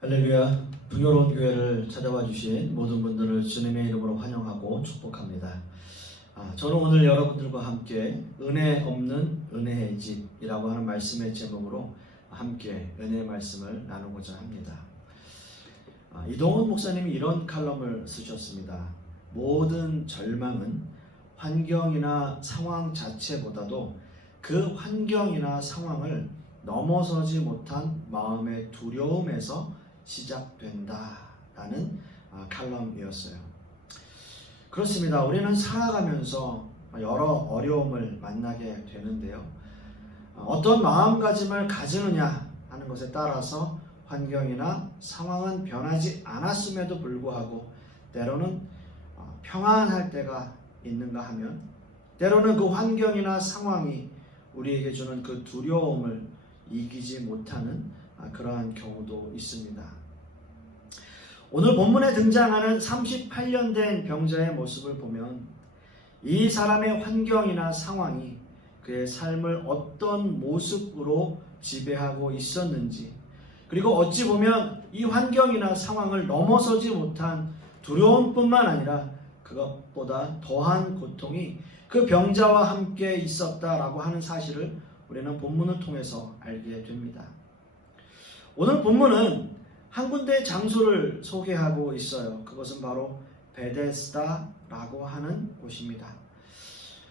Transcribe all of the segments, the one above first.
할렐루야. 풍요로운 교회를 찾아와 주신 모든 분들을 주님의 이름으로 환영하고 축복합니다. 저는 오늘 여러분들과 함께 은혜 없는 은혜의 집이라고 하는 말씀의 제목으로 함께 은혜의 말씀을 나누고자 합니다. 이동훈 목사님이 이런 칼럼을 쓰셨습니다. 모든 절망은 환경이나 상황 자체보다도 그 환경이나 상황을 넘어서지 못한 마음의 두려움에서 시작된다라는 칼럼이었어요. 그렇습니다. 우리는 살아가면서 여러 어려움을 만나게 되는데요. 어떤 마음가짐을 가지느냐 하는 것에 따라서 환경이나 상황은 변하지 않았음에도 불구하고 때로는 평안할 때가 있는가 하면 때로는 그 환경이나 상황이 우리에게 주는 그 두려움을 이기지 못하는 그러한 경우도 있습니다. 오늘 본문에 등장하는 38년 된 병자의 모습을 보면 이 사람의 환경이나 상황이 그의 삶을 어떤 모습으로 지배하고 있었는지, 그리고 어찌 보면 이 환경이나 상황을 넘어서지 못한 두려움뿐만 아니라 그것보다 더한 고통이 그 병자와 함께 있었다라고 하는 사실을 우리는 본문을 통해서 알게 됩니다. 오늘 본문은 한 군데의 장소를 소개하고 있어요. 그것은 바로 베데스다라고 하는 곳입니다.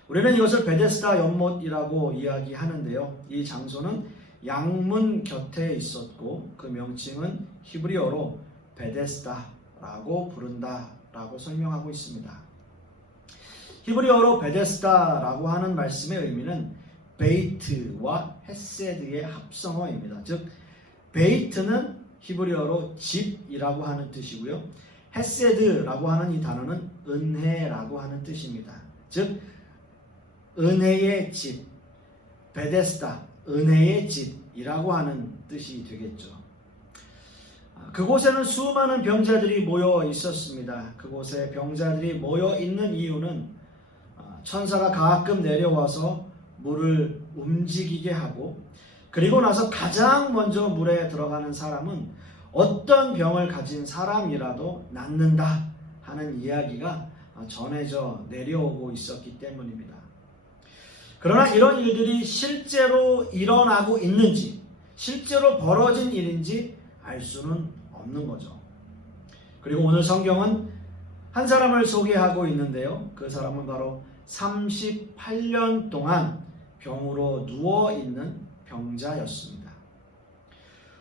우리는 이것을 베데스다 연못이라고 이야기하는데요. 이 장소는 양문 곁에 있었고 그 명칭은 히브리어로 베데스다라고 부른다라고 설명하고 있습니다. 히브리어로 베데스다라고 하는 말씀의 의미는 베이트와 헤세드의 합성어입니다. 즉 베이트는 히브리어로 집이라고 하는 뜻이고요. 헤세드라고 하는 이 단어는 은혜라고 하는 뜻입니다. 즉 은혜의 집, 베데스다, 은혜의 집이라고 하는 뜻이 되겠죠. 그곳에는 수많은 병자들이 모여 있었습니다. 그곳에 병자들이 모여 있는 이유는 천사가 가끔 내려와서 물을 움직이게 하고, 그리고 나서 가장 먼저 물에 들어가는 사람은 어떤 병을 가진 사람이라도 낫는다 하는 이야기가 전해져 내려오고 있었기 때문입니다. 그러나 이런 일들이 실제로 일어나고 있는지, 실제로 벌어진 일인지 알 수는 없는 거죠. 그리고 오늘 성경은 한 사람을 소개하고 있는데요. 그 사람은 바로 38년 동안 병으로 누워있는 병자였습니다.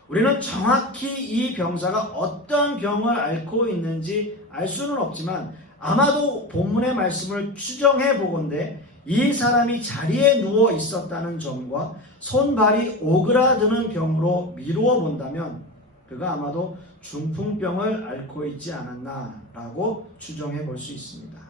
우리는 정확히 이 병자가 어떤 병을 앓고 있는지 알 수는 없지만 아마도 본문의 말씀을 추정해 보건대 이 사람이 자리에 누워 있었다는 점과 손발이 오그라드는 병으로 미루어 본다면 그가 아마도 중풍병을 앓고 있지 않았나라고 추정해 볼 수 있습니다.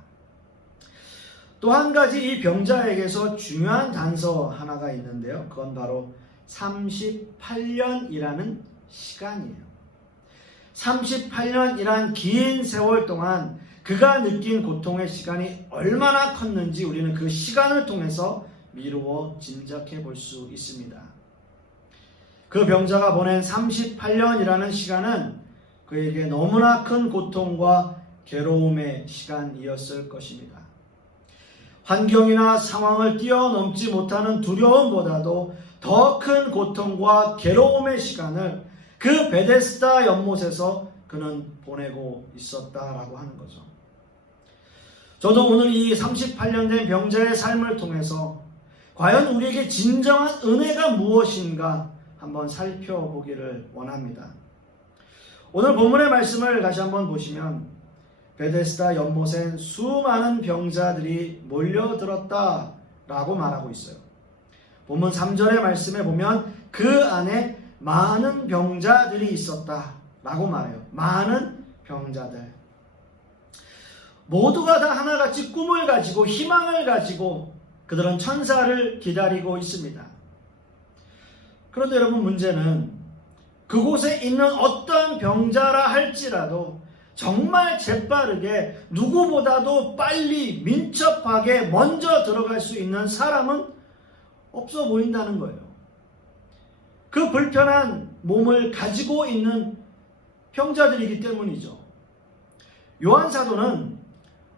또 한 가지 이 병자에게서 중요한 단서 하나가 있는데요. 그건 바로 38년이라는 시간이에요. 38년이란 긴 세월 동안 그가 느낀 고통의 시간이 얼마나 컸는지 우리는 그 시간을 통해서 미루어 짐작해 볼 수 있습니다. 그 병자가 보낸 38년이라는 시간은 그에게 너무나 큰 고통과 괴로움의 시간이었을 것입니다. 환경이나 상황을 뛰어넘지 못하는 두려움보다도 더 큰 고통과 괴로움의 시간을 그 베데스다 연못에서 그는 보내고 있었다라고 하는 거죠. 저도 오늘 이 38년 된 병자의 삶을 통해서 과연 우리에게 진정한 은혜가 무엇인가 한번 살펴보기를 원합니다. 오늘 본문의 말씀을 다시 한번 보시면 베데스다 연못엔 수많은 병자들이 몰려들었다라고 말하고 있어요. 본문 3절의 말씀에 보면 그 안에 많은 병자들이 있었다라고 말해요. 많은 병자들. 모두가 다 하나같이 꿈을 가지고 희망을 가지고 그들은 천사를 기다리고 있습니다. 그런데 여러분, 문제는 그곳에 있는 어떤 병자라 할지라도 정말 재빠르게 누구보다도 빨리 민첩하게 먼저 들어갈 수 있는 사람은 없어 보인다는 거예요. 그 불편한 몸을 가지고 있는 병자들이기 때문이죠. 요한 사도는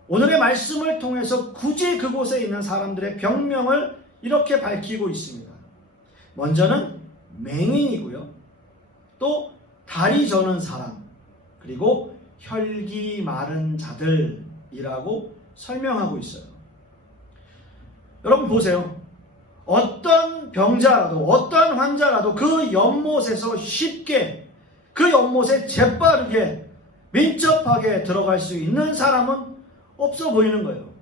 오늘의 말씀을 통해서 굳이 그곳에 있는 사람들의 병명을 이렇게 밝히고 있습니다. 먼저는 맹인이고요. 또 다리 저는 사람, 그리고 혈기 마른 자들이라고 설명하고 있어요. 여러분 보세요. 어떤 병자라도 어떤 환자라도 그 연못에서 쉽게 그 연못에 재빠르게 민첩하게 들어갈 수 있는 사람은 없어 보이는 거예요.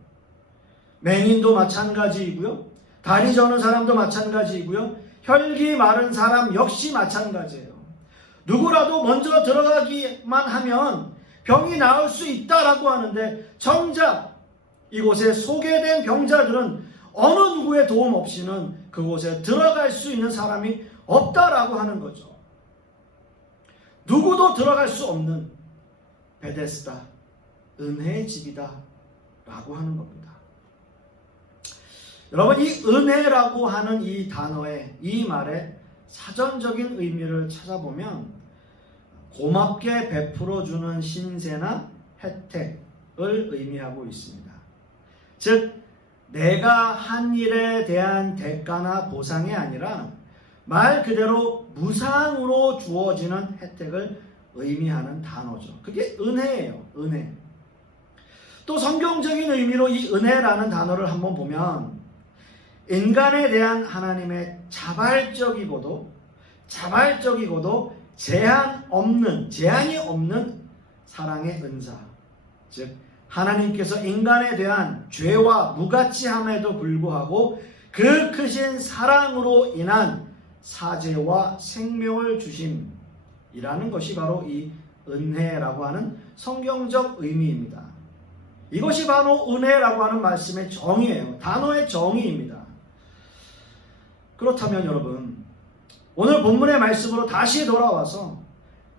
맹인도 마찬가지이고요. 다리 저는 사람도 마찬가지이고요. 혈기 마른 사람 역시 마찬가지예요. 누구라도 먼저 들어가기만 하면 병이 나을 수 있다라고 하는데 정작 이곳에 소개된 병자들은 어느 누구의 도움 없이는 그곳에 들어갈 수 있는 사람이 없다라고 하는 거죠. 누구도 들어갈 수 없는 베데스다, 은혜의 집이다 라고 하는 겁니다. 여러분, 이 은혜라고 하는 이 단어의, 이 말의 사전적인 의미를 찾아보면 고맙게 베풀어주는 신세나 혜택을 의미하고 있습니다. 즉 내가 한 일에 대한 대가나 보상이 아니라 말 그대로 무상으로 주어지는 혜택을 의미하는 단어죠. 그게 은혜예요. 은혜. 또 성경적인 의미로 이 은혜라는 단어를 한번 보면 인간에 대한 하나님의 자발적이고도 제한이 없는 사랑의 은사, 즉 하나님께서 인간에 대한 죄와 무가치함에도 불구하고 그 크신 사랑으로 인한 사죄와 생명을 주심이라는 것이 바로 이 은혜라고 하는 성경적 의미입니다. 이것이 바로 은혜라고 하는 말씀의 정의예요. 단어의 정의입니다. 그렇다면 여러분, 오늘 본문의 말씀으로 다시 돌아와서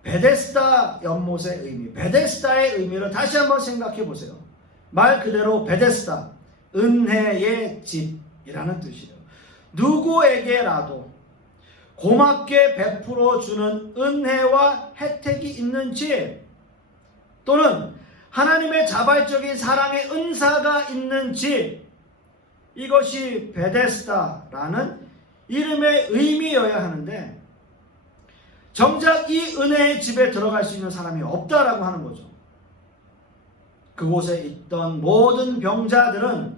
베데스다 연못의 의미, 베데스다의 의미를 다시 한번 생각해 보세요. 말 그대로 베데스다, 은혜의 집이라는 뜻이에요. 누구에게라도 고맙게 베풀어 주는 은혜와 혜택이 있는 집, 또는 하나님의 자발적인 사랑의 은사가 있는 집, 이것이 베데스다라는 이름의 의미여야 하는데 정작 이 은혜의 집에 들어갈 수 있는 사람이 없다라고 하는 거죠. 그곳에 있던 모든 병자들은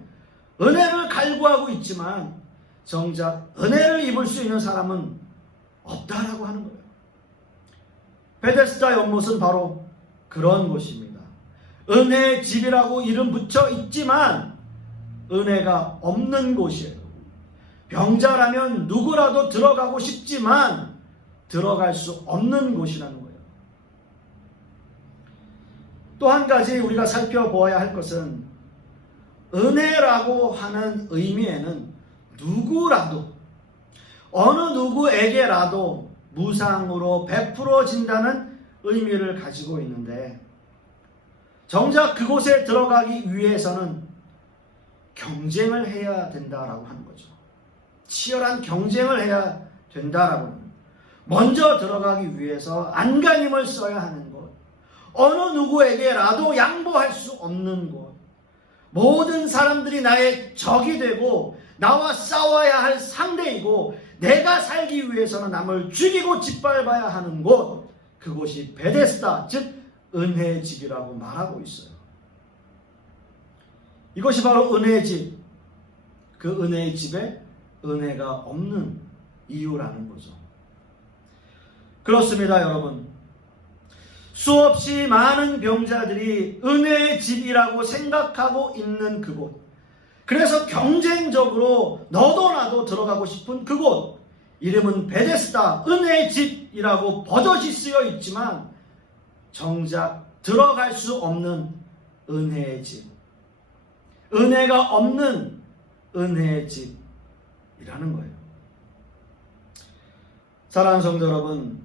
은혜를 갈구하고 있지만 정작 은혜를 입을 수 있는 사람은 없다라고 하는 거예요. 베데스다 연못은 바로 그런 곳입니다. 은혜의 집이라고 이름 붙여 있지만 은혜가 없는 곳이에요. 병자라면 누구라도 들어가고 싶지만 들어갈 수 없는 곳이라는 거예요. 또 한 가지 우리가 살펴보아야 할 것은 은혜라고 하는 의미에는 누구라도, 어느 누구에게라도 무상으로 베풀어진다는 의미를 가지고 있는데 정작 그곳에 들어가기 위해서는 경쟁을 해야 된다라고 하는 거죠. 치열한 경쟁을 해야 된다라고 합니다. 먼저 들어가기 위해서 안간힘을 써야 하는 곳, 어느 누구에게라도 양보할 수 없는 곳, 모든 사람들이 나의 적이 되고 나와 싸워야 할 상대이고 내가 살기 위해서는 남을 죽이고 짓밟아야 하는 곳, 그곳이 베데스다, 즉 은혜의 집이라고 말하고 있어요. 이것이 바로 은혜의 집, 그 은혜의 집에 은혜가 없는 이유라는 거죠. 그렇습니다, 여러분. 수없이 많은 병자들이 은혜의 집이라고 생각하고 있는 그곳, 그래서 경쟁적으로 너도 나도 들어가고 싶은 그곳, 이름은 베데스다, 은혜의 집이라고 버젓이 쓰여 있지만 정작 들어갈 수 없는 은혜의 집, 은혜가 없는 은혜의 집이라는 거예요. 사랑하는 성도 여러분,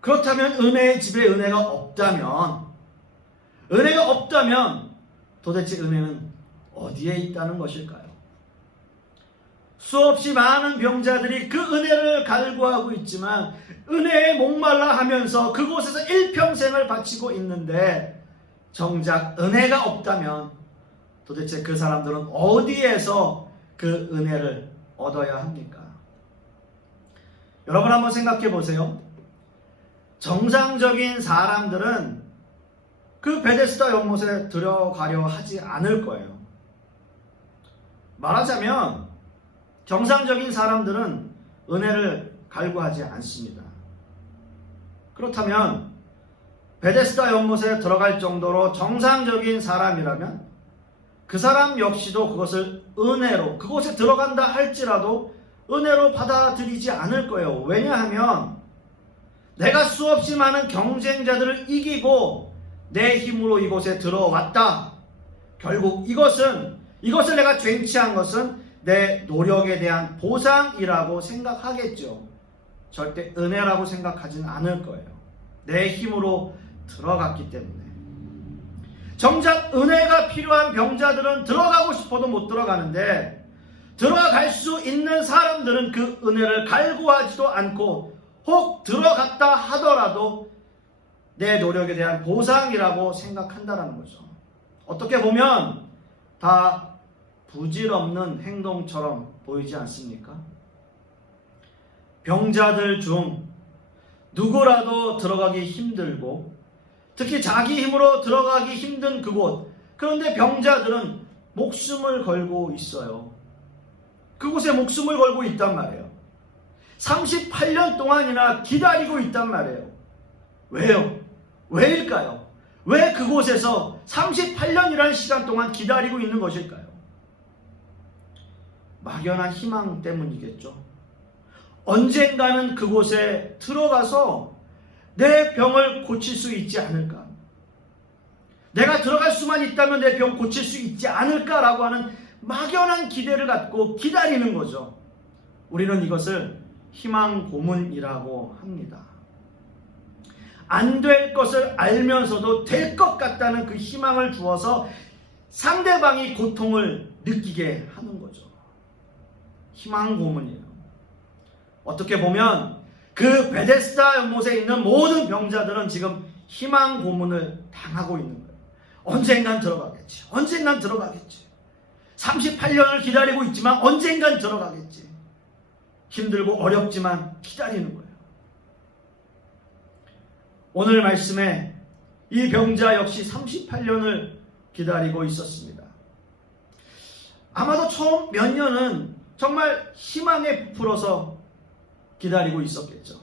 그렇다면 은혜의 집에 은혜가 없다면 도대체 은혜는 어디에 있다는 것일까요? 수없이 많은 병자들이 그 은혜를 갈구하고 있지만 은혜에 목말라 하면서 그곳에서 일평생을 바치고 있는데 정작 은혜가 없다면 도대체 그 사람들은 어디에서 그 은혜를 얻어야 합니까? 여러분 한번 생각해 보세요. 정상적인 사람들은 그 베데스다 연못에 들어가려 하지 않을 거예요. 말하자면 정상적인 사람들은 은혜를 갈구하지 않습니다. 그렇다면 베데스다 연못에 들어갈 정도로 정상적인 사람이라면 그 사람 역시도 그것을 은혜로, 그곳에 들어간다 할지라도 은혜로 받아들이지 않을 거예요. 왜냐하면 내가 수없이 많은 경쟁자들을 이기고 내 힘으로 이곳에 들어왔다. 결국 이것을 내가 쟁취한 것은 내 노력에 대한 보상이라고 생각하겠죠. 절대 은혜라고 생각하지는 않을 거예요. 내 힘으로 들어갔기 때문에. 정작 은혜가 필요한 병자들은 들어가고 싶어도 못 들어가는데 들어갈 수 있는 사람들은 그 은혜를 갈구하지도 않고 혹 들어갔다 하더라도 내 노력에 대한 보상이라고 생각한다는 거죠. 어떻게 보면 다 부질없는 행동처럼 보이지 않습니까? 병자들 중 누구라도 들어가기 힘들고 특히 자기 힘으로 들어가기 힘든 그곳, 그런데 병자들은 목숨을 걸고 있어요. 그곳에 목숨을 걸고 있단 말이에요. 38년 동안이나 기다리고 있단 말이에요. 왜요? 왜일까요? 왜 그곳에서 38년이라는 시간 동안 기다리고 있는 것일까요? 막연한 희망 때문이겠죠. 언젠가는 그곳에 들어가서 내 병을 고칠 수 있지 않을까? 내가 들어갈 수만 있다면 내 병 고칠 수 있지 않을까라고 하는 막연한 기대를 갖고 기다리는 거죠. 우리는 이것을 희망 고문이라고 합니다. 안 될 것을 알면서도 될 것 같다는 그 희망을 주어서 상대방이 고통을 느끼게 하는 거죠. 희망 고문이에요. 어떻게 보면 그 베데스다 연못에 있는 모든 병자들은 지금 희망 고문을 당하고 있는 거예요. 언젠간 들어가겠지. 언젠간 들어가겠지. 38년을 기다리고 있지만 언젠간 들어가겠지. 힘들고 어렵지만 기다리는 거예요. 오늘 말씀에 이 병자 역시 38년을 기다리고 있었습니다. 아마도 처음 몇 년은 정말 희망에 부풀어서 기다리고 있었겠죠.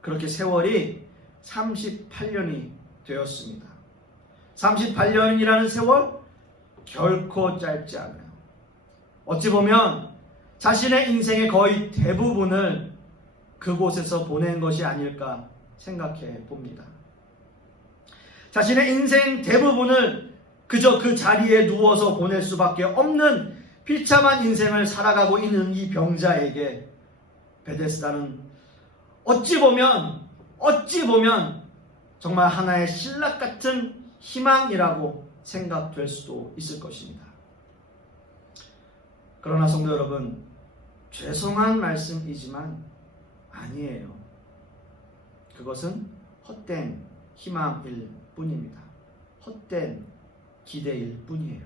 그렇게 세월이 38년이 되었습니다. 38년이라는 세월 결코 짧지 않아요. 어찌 보면 자신의 인생의 거의 대부분을 그곳에서 보낸 것이 아닐까 생각해 봅니다. 자신의 인생 대부분을 그저 그 자리에 누워서 보낼 수밖에 없는 비참한 인생을 살아가고 있는 이 병자에게 베데스다는 어찌 보면 정말 하나의 신락 같은 희망이라고 생각될 수도 있을 것입니다. 그러나 성도 여러분, 죄송한 말씀이지만 아니에요. 그것은 헛된 희망일 뿐입니다. 헛된 기대일 뿐이에요.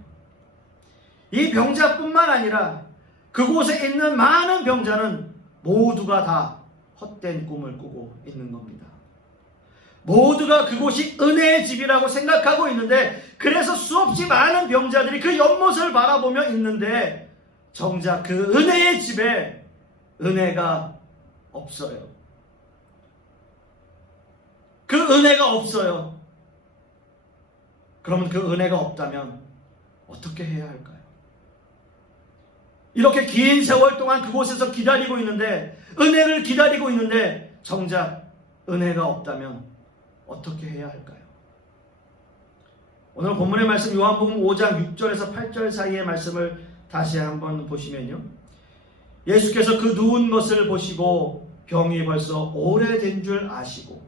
이 병자뿐만 아니라 그곳에 있는 많은 병자는 모두가 다 헛된 꿈을 꾸고 있는 겁니다. 모두가 그곳이 은혜의 집이라고 생각하고 있는데, 그래서 수없이 많은 병자들이 그 연못을 바라보며 있는데 정작 그 은혜의 집에 은혜가 없어요. 그 은혜가 없어요. 그러면 그 은혜가 없다면 어떻게 해야 할까요? 이렇게 긴 세월 동안 그곳에서 기다리고 있는데, 은혜를 기다리고 있는데 정작 은혜가 없다면 어떻게 해야 할까요? 오늘 본문의 말씀 요한복음 5장 6절에서 8절 사이의 말씀을 다시 한번 보시면요, 예수께서 그 누운 것을 보시고 병이 벌써 오래된 줄 아시고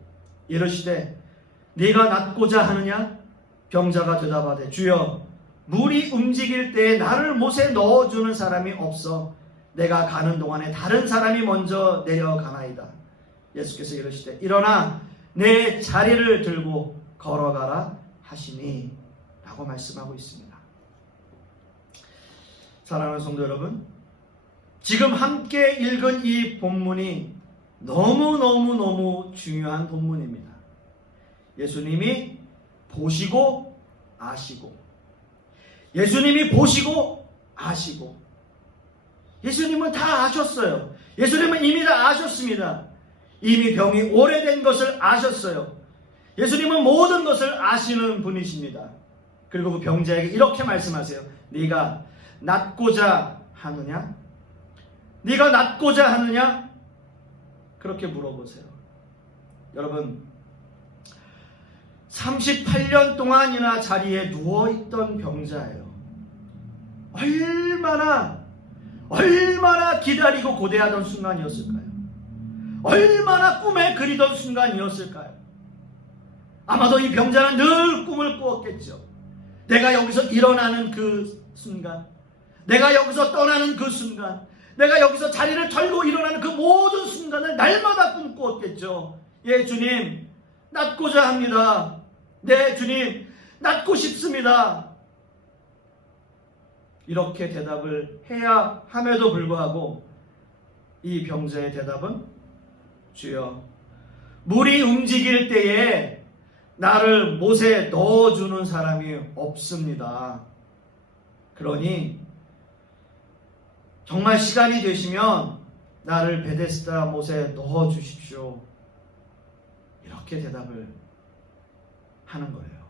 이르시되 네가 낫고자 하느냐? 병자가 대답하되 주여 물이 움직일 때에 나를 못에 넣어주는 사람이 없어 내가 가는 동안에 다른 사람이 먼저 내려가나이다. 예수께서 이르시되 일어나 내 자리를 들고 걸어가라 하시니 라고 말씀하고 있습니다. 사랑하는 성도 여러분, 지금 함께 읽은 이 본문이 너무너무 중요한 본문입니다. 예수님이 보시고 아시고, 예수님이 보시고 아시고, 예수님은 다 아셨어요. 예수님은 이미 다 아셨습니다. 이미 병이 오래된 것을 아셨어요. 예수님은 모든 것을 아시는 분이십니다. 그리고 그 병자에게 이렇게 말씀하세요. 네가 낫고자 하느냐? 네가 낫고자 하느냐? 그렇게 물어보세요. 여러분, 38년 동안이나 자리에 누워있던 병자예요. 얼마나 기다리고 고대하던 순간이었을까요? 얼마나 꿈에 그리던 순간이었을까요? 아마도 이 병자는 늘 꿈을 꾸었겠죠. 내가 여기서 일어나는 그 순간, 내가 여기서 떠나는 그 순간, 내가 여기서 자리를 털고 일어나는 그 모든 순간을 날마다 꿈꾸었겠죠. 예, 주님, 낫고자 합니다. 네, 주님, 낫고 싶습니다. 이렇게 대답을 해야 함에도 불구하고 이 병자의 대답은 주여, 물이 움직일 때에 나를 못에 넣어주는 사람이 없습니다. 그러니 정말 시간이 되시면 나를 베데스다 못에 넣어주십시오. 이렇게 대답을 하는 거예요.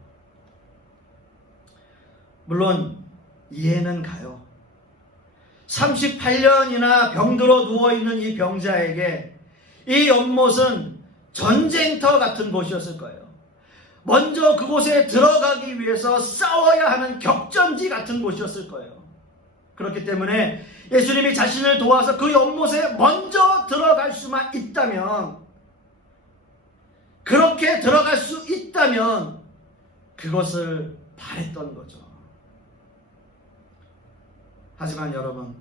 물론 이해는 가요. 38년이나 병들어 누워있는 이 병자에게 이 연못은 전쟁터 같은 곳이었을 거예요. 먼저 그곳에 들어가기 위해서 싸워야 하는 격전지 같은 곳이었을 거예요. 그렇기 때문에 예수님이 자신을 도와서 그 연못에 먼저 들어갈 수만 있다면, 그렇게 들어갈 수 있다면 그것을 바랬던 거죠. 하지만 여러분,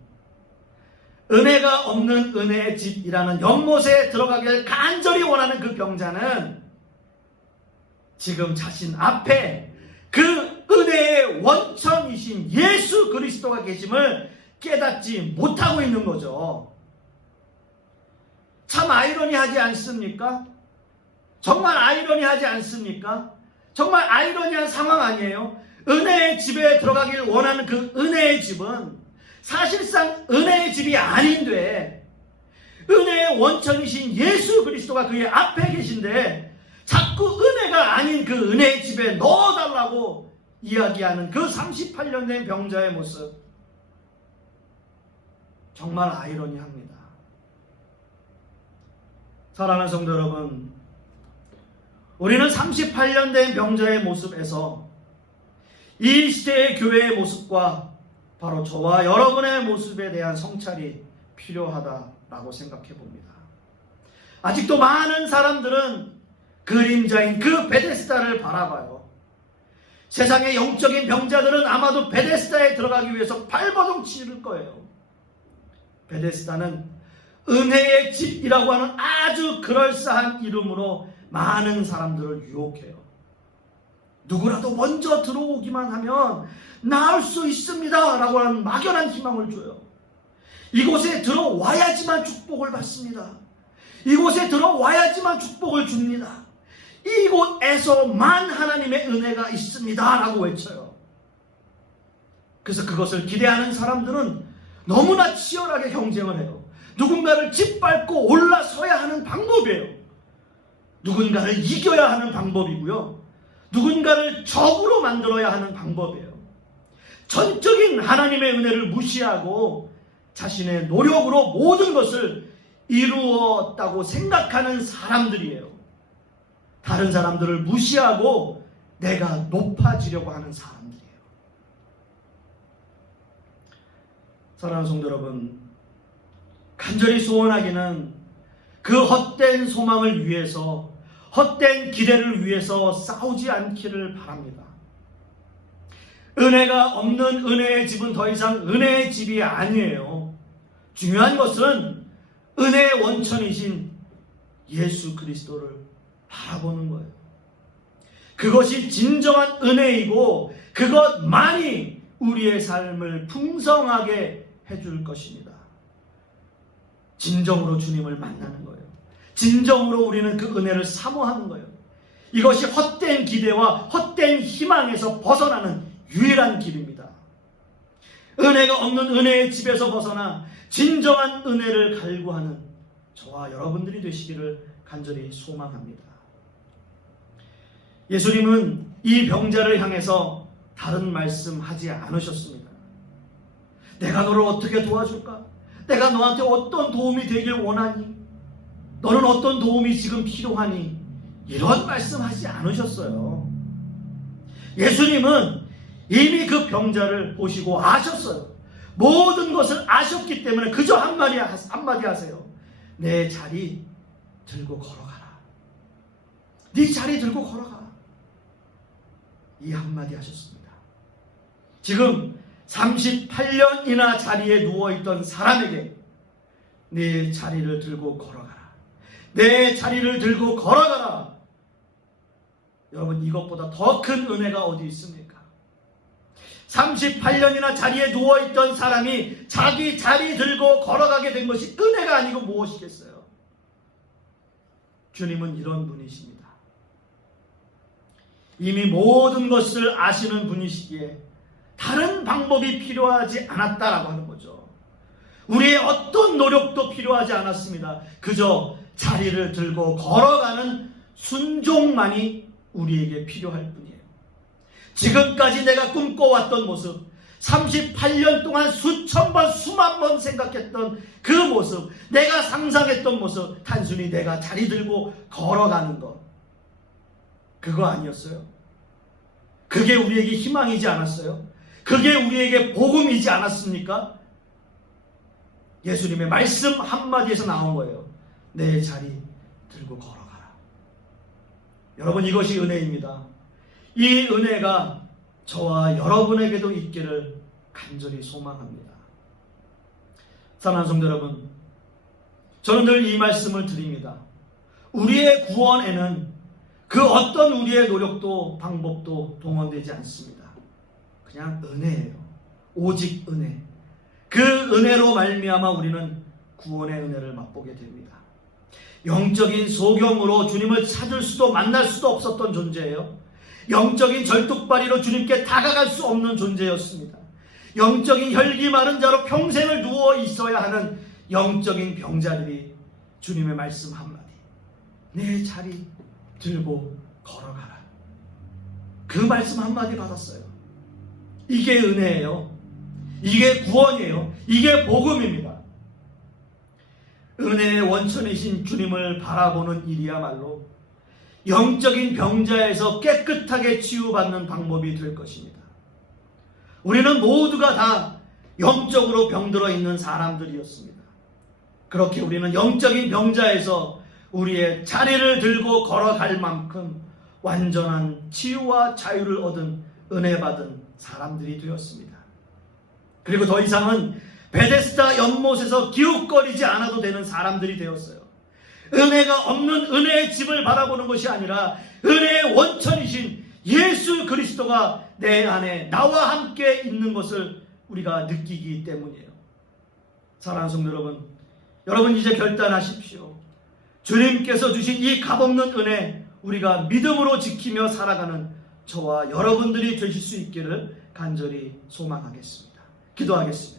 은혜가 없는 은혜의 집이라는 연못에 들어가기를 간절히 원하는 그 병자는 지금 자신 앞에 그 은혜의 원천이신 예수 그리스도가 계심을 깨닫지 못하고 있는 거죠. 참 아이러니하지 않습니까? 정말 아이러니하지 않습니까? 정말 아이러니한 상황 아니에요? 은혜의 집에 들어가기를 원하는 그 은혜의 집은 사실상 은혜의 집이 아닌데, 은혜의 원천이신 예수 그리스도가 그의 앞에 계신데 자꾸 은혜가 아닌 그 은혜의 집에 넣어달라고 이야기하는 그 38년 된 병자의 모습, 정말 아이러니합니다. 사랑하는 성도 여러분, 우리는 38년 된 병자의 모습에서 이 시대의 교회의 모습과 바로 저와 여러분의 모습에 대한 성찰이 필요하다라고 생각해 봅니다. 아직도 많은 사람들은 그림자인 그 베데스다를 바라봐요. 세상의 영적인 병자들은 아마도 베데스다에 들어가기 위해서 발버둥 치를 거예요. 베데스다는 은혜의 집이라고 하는 아주 그럴싸한 이름으로 많은 사람들을 유혹해요. 누구라도 먼저 들어오기만 하면 나을 수 있습니다 라고 하는 막연한 희망을 줘요. 이곳에 들어와야지만 축복을 받습니다. 이곳에 들어와야지만 축복을 줍니다. 이곳에서만 하나님의 은혜가 있습니다 라고 외쳐요. 그래서 그것을 기대하는 사람들은 너무나 치열하게 경쟁을 해요. 누군가를 짓밟고 올라서야 하는 방법이에요. 누군가를 이겨야 하는 방법이고요. 누군가를 적으로 만들어야 하는 방법이에요. 전적인 하나님의 은혜를 무시하고 자신의 노력으로 모든 것을 이루었다고 생각하는 사람들이에요. 다른 사람들을 무시하고 내가 높아지려고 하는 사람들이에요. 사랑하는 성도 여러분, 간절히 소원하기는 그 헛된 소망을 위해서, 헛된 기대를 위해서 싸우지 않기를 바랍니다. 은혜가 없는 은혜의 집은 더 이상 은혜의 집이 아니에요. 중요한 것은 은혜의 원천이신 예수 그리스도를 바라보는 거예요. 그것이 진정한 은혜이고 그것만이 우리의 삶을 풍성하게 해줄 것입니다. 진정으로 주님을 만나는 거예요. 진정으로 우리는 그 은혜를 사모하는 거예요. 이것이 헛된 기대와 헛된 희망에서 벗어나는 유일한 길입니다. 은혜가 없는 은혜의 집에서 벗어나 진정한 은혜를 갈구하는 저와 여러분들이 되시기를 간절히 소망합니다. 예수님은 이 병자를 향해서 다른 말씀하지 않으셨습니다. 내가 너를 어떻게 도와줄까? 내가 너한테 어떤 도움이 되길 원하니? 너는 어떤 도움이 지금 필요하니? 이런 말씀하지 않으셨어요. 예수님은 이미 그 병자를 보시고 아셨어요. 모든 것을 아셨기 때문에 그저 한마디 하세요. 내 자리 들고 걸어가라. 네 자리 들고 걸어가. 이 한마디 하셨습니다. 지금 38년이나 자리에 누워있던 사람에게 내 자리를 들고 걸어가라. 내 자리를 들고 걸어가라. 여러분, 이것보다 더 큰 은혜가 어디 있습니까? 38년이나 자리에 누워있던 사람이 자기 자리 들고 걸어가게 된 것이 은혜가 아니고 무엇이겠어요? 주님은 이런 분이십니다. 이미 모든 것을 아시는 분이시기에 다른 방법이 필요하지 않았다라고 하는 거죠. 우리의 어떤 노력도 필요하지 않았습니다. 그저 자리를 들고 걸어가는 순종만이 우리에게 필요할 뿐이에요. 지금까지 내가 꿈꿔왔던 모습, 38년 동안 수천 번, 수만 번 생각했던 그 모습, 내가 상상했던 모습, 단순히 내가 자리 들고 걸어가는 것, 그거 아니었어요? 그게 우리에게 희망이지 않았어요? 그게 우리에게 복음이지 않았습니까? 예수님의 말씀 한마디에서 나온 거예요. 내 자리 들고 걸어가라. 여러분, 이것이 은혜입니다. 이 은혜가 저와 여러분에게도 있기를 간절히 소망합니다. 사랑하는 성도 여러분, 저는 늘 이 말씀을 드립니다. 우리의 구원에는 그 어떤 우리의 노력도 방법도 동원되지 않습니다. 그냥 은혜예요. 오직 은혜. 그 은혜로 말미암아 우리는 구원의 은혜를 맛보게 됩니다. 영적인 소경으로 주님을 찾을 수도 만날 수도 없었던 존재예요. 영적인 절뚝발이로 주님께 다가갈 수 없는 존재였습니다. 영적인 혈기 마른 자로 평생을 누워 있어야 하는 영적인 병자들이 주님의 말씀 한마디, 내 자리 들고 걸어가라. 그 말씀 한마디 받았어요. 이게 은혜예요. 이게 구원이에요. 이게 복음입니다. 은혜의 원천이신 주님을 바라보는 일이야말로 영적인 병자에서 깨끗하게 치유받는 방법이 될 것입니다. 우리는 모두가 다 영적으로 병들어 있는 사람들이었습니다. 그렇게 우리는 영적인 병자에서 우리의 자리를 들고 걸어갈 만큼 완전한 치유와 자유를 얻은 은혜 받은 사람들이 되었습니다. 그리고 더 이상은 베데스다 연못에서 기웃거리지 않아도 되는 사람들이 되었어요. 은혜가 없는 은혜의 집을 바라보는 것이 아니라 은혜의 원천이신 예수 그리스도가 내 안에 나와 함께 있는 것을 우리가 느끼기 때문이에요. 사랑하는 성도 여러분, 여러분 이제 결단하십시오. 주님께서 주신 이 값없는 은혜, 우리가 믿음으로 지키며 살아가는 저와 여러분들이 되실 수 있기를 간절히 소망하겠습니다. 기도하겠습니다.